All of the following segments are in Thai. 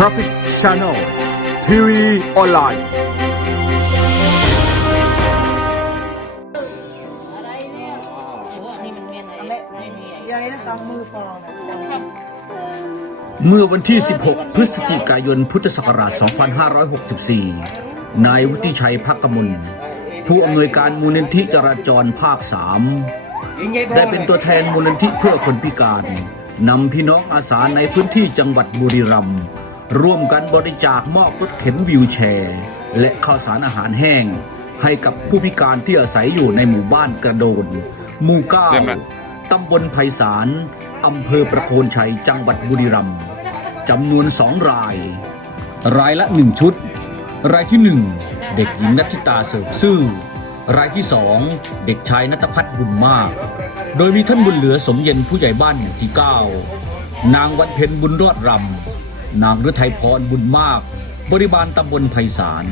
Traffic Channel ทีวีออนไลน์ อะไรเนี่ยโอ้อันนี้มันเมียนไหนไม่มีไอ้ยายนะกำมือฟองนะเมื่อวันที่ 16 พฤศจิกายน พุทธศักราช 2564 นายวุฒิชัยพักกมล ผู้อำนวยการมูลนิธิจราจรภาค 3 ได้เป็นตัวแทนมูลนิธิเพื่อคนพิการ นำพี่น้องอาสาในพื้นที่จังหวัดบุรีรัมย์ ร่วมกันบริจาคมอบรถเข็นวิวแชร์ และข้าวสารอาหารแห้ง ให้กับผู้พิการที่อาศัยอยู่ในหมู่บ้านกระโดนหมู่เก้าตำบลไพศาลอำเภอประโคนชัยจังหวัดบุรีรัมย์จำนวนสองราย รายละหนึ่งชุด รายที่หนึ่งเด็กหญิงนัทธิตาเสริมซื่อ รายที่สองเด็กชายนัทพัฒน์บุญมาก โดยมีท่านบุญเหลือสมเย็นผู้ใหญ่บ้านหมู่ที่เก้านางวันเพ็ญบุญรอดรำ นางฤทัยพรบุญมาก บริบาลตำบลไพศาล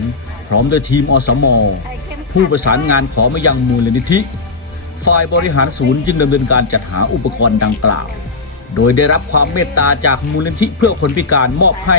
พร้อมด้วยทีมอสมผู้ประสานงานขอมายังมูลนิธิ ฝ่ายบริหารศูนย์จึงดำเนินการจัดหาอุปกรณ์ดังกล่าว โดยได้รับความเมตตาจากมูลนิธิเพื่อคนพิการมอบให้